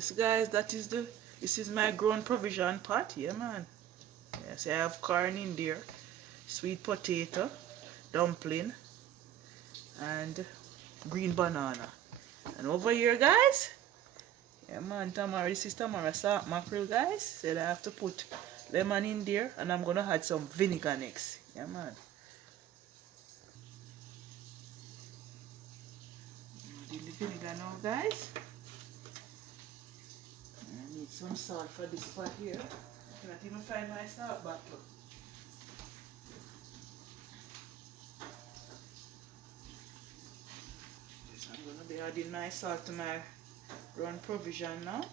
Yes guys, this is my grown provision pot. Yeah man. Yes, I have corn in there, sweet potato, dumpling, and green banana. And over here guys, yeah man, this is Tamara salt mackerel guys. Said I have to put lemon in there and I'm gonna add some vinegar next. Yeah man. Adding the vinegar now guys. I need some salt for this pot here. I cannot even find my salt bottle. So I'm gonna be adding my salt to my run provision now.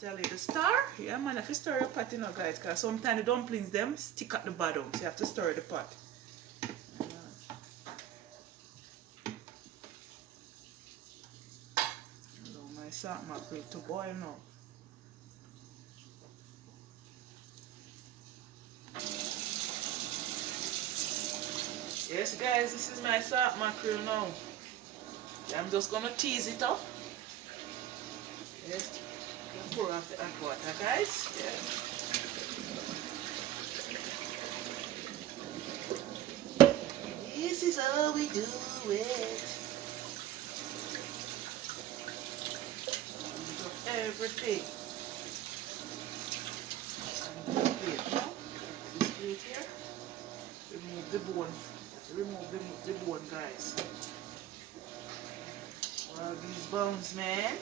A little stir. Yeah man, if you stir your pot, you know guys, because sometimes the dumplings them stick at the bottom, so you have to stir the pot. Allow my salt mackerel to boil now. Yes guys, this is my salt mackerel now. I'm just gonna tease it up. Yes, pour off the hot water guys. Yeah. This is how we do it. Everything. This plate here. Remove the bone. Remove the bone guys. All these bones man.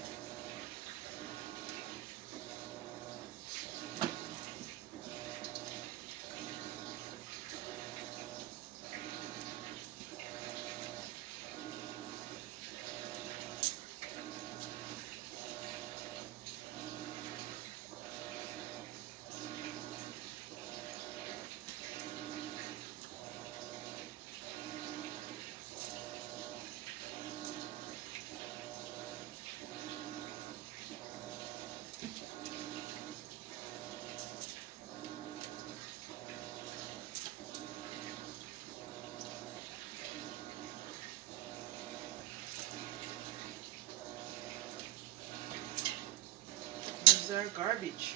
These are garbage.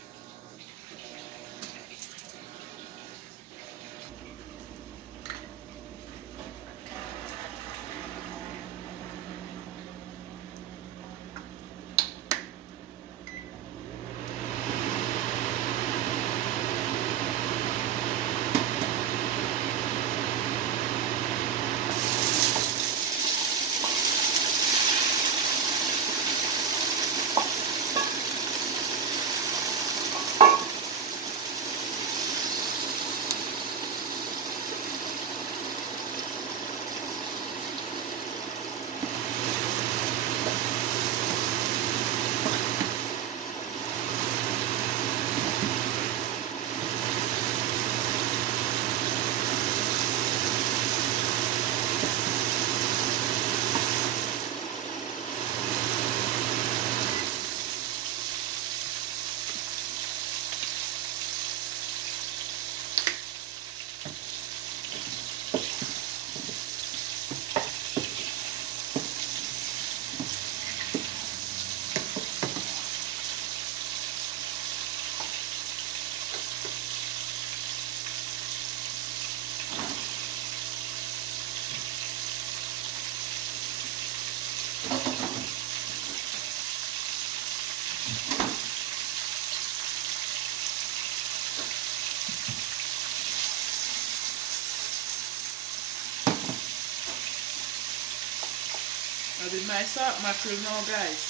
I did my salt mackerel now guys.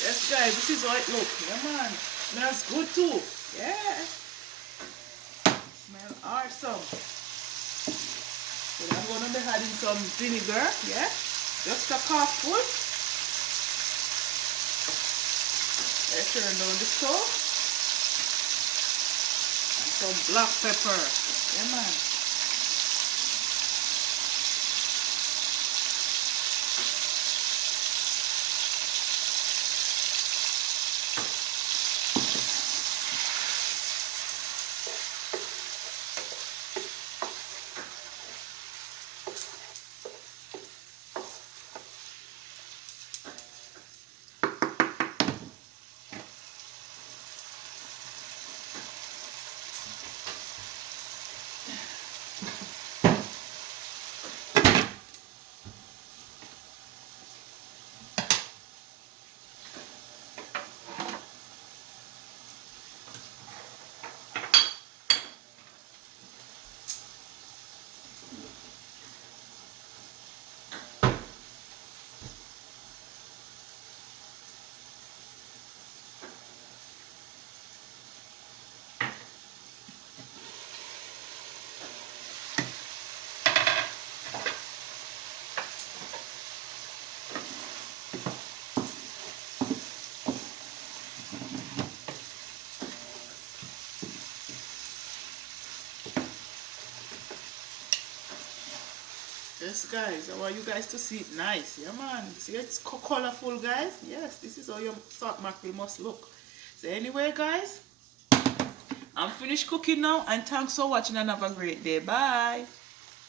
Yes guys, this is how it looks. Yeah man. Smells good too. Yeah. Smell awesome. So I'm gonna be adding some vinegar, yeah? Just a cupful. I turn down the stove. And some black pepper. Yeah, man. Yes, guys, I want you guys to see it nice. Yeah, man. See, it's colorful, guys. Yes, this is how your salt mackerel must look. So anyway, guys, I'm finished cooking now, and thanks for watching and have a great day. Bye.